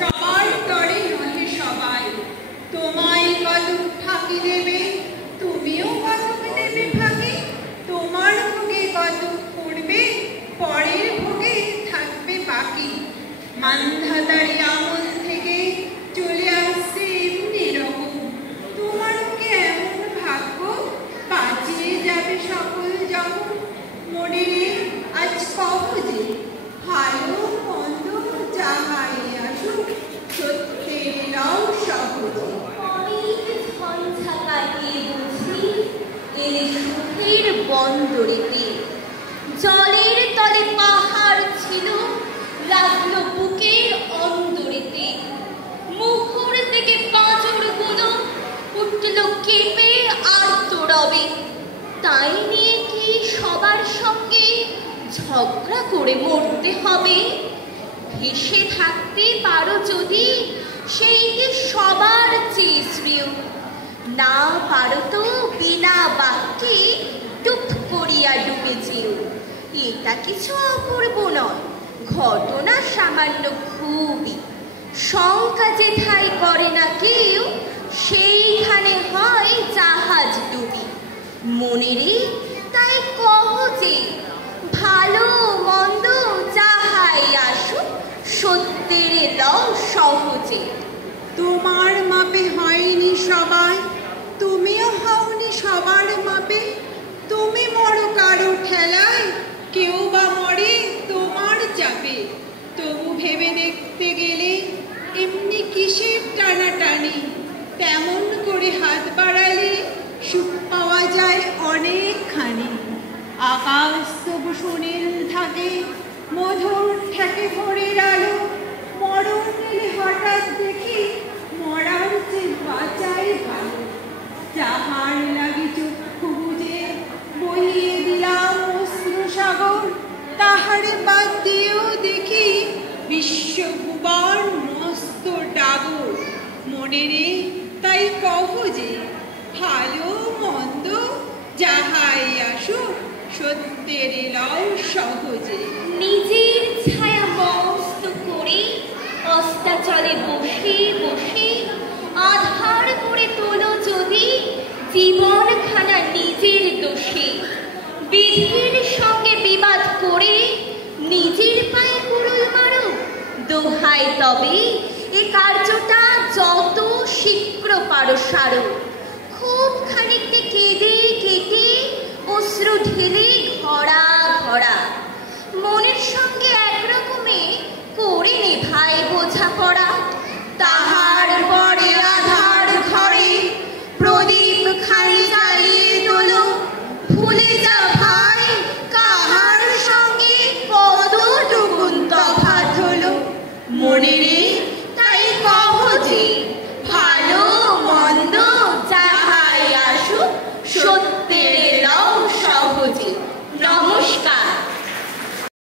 সবার তরে নহে সবাই, তোমায় কতক ফাঁকি দেবে, তুমিও কতক দেবে ফাঁকি। তোমার ভোগে কতক পড়বে, পরের ভোগে থাকবে বাকি। মান্ধাতারি আমল থেকে চলে আসছে এমনি রকম, তোমার কি এমন ভাগ্য বাঁচিয়ে যাবে সকল যখন। মনে রে আজ কহ যে ভালো মন্দ যাহাই আসুক, সত্যের নাও সহজ। অনেক ঝঞ্ঝা কাটিয়ে বুঝি এলে সুখের বন্দরেতে। জলের তলে পাহাড় ছিল, লাগলো বুকের অন্দরেতে। মুখর থেকে পাঁজরগুলো উঠল কেঁপে আর্তরবে। তাই নিয়ে কি সবার সঙ্গে ঝগড়া করে মরতে হবে? ভেসে থাকতে পারো যদি সেই যে সবার চেয়ে শ্রেয়, না পারো তো বিনা বাক্যে টুপ করিয়া ডুবে যেও। এটা কিছু অপূর্ব নয়, ঘটনা সামান্য খুবই। শঙ্কা যেথায় করে না কেউ, সেইখানে হয় জাহাজ ডুবি। মনেরে তাই কহ যে ভালো মন্দ যাহাই আসুক, সত্যের লও সহজে। তোমার মাপে হয়নি সবাই, তুমিও হওনি সবার মাপে। তুমি মরো কারো ঠেলায়, কেউ বা মরে তোমার চাপে। তবু ভেবে দেখতে গেলে এমনি কিসের টানাটানি, তেমন করে হাত বাড়ালে সুখ পাওয়া যায় অনেকখানি। আকাশ তবু সুনীল থাকে, মধুর ঠেকে ভোরের আলো। মরণ এলে হঠাৎ দেখি মরার চেয়ে বাঁচাই ভালো। যাহার লাগি চক্ষু বুঝে বহিয়ে দিলাম অশ্রু সাগর, তাহারে বাদ দিয়েও দেখি বিশ্বভুবন মস্ত ডাগর। মনে রে তাই কহ যে ভালো মন্দ যাহাই আসুক, সত্যের লও সহজে। নিজের ছায়া মস্ত করে অস্তাচলে বসে বসে আধার করে তোলো যদি জীবনখানা নিজের দোষে। বিধির সঙ্গে বিবাদ করে নিজের পায়ে কুড়ুল মারো, দোহাই তবে এ কার্যটা যত শীঘ্র পারো সারো। খুব খানিকটা কেঁদে কেটে অশ্রু ঢেলে ঘরা ঘরা, মনের সঙ্গে একরকমে করে নেভায় বোঝাপড়া। তাহার পরে আধার ঘরে প্রদীপ খানি জ্বালিয়ে তোলো, ভুলে যা ভাই কাহার সঙ্গে কতটুকুন তফাৎ হলো। মনে রে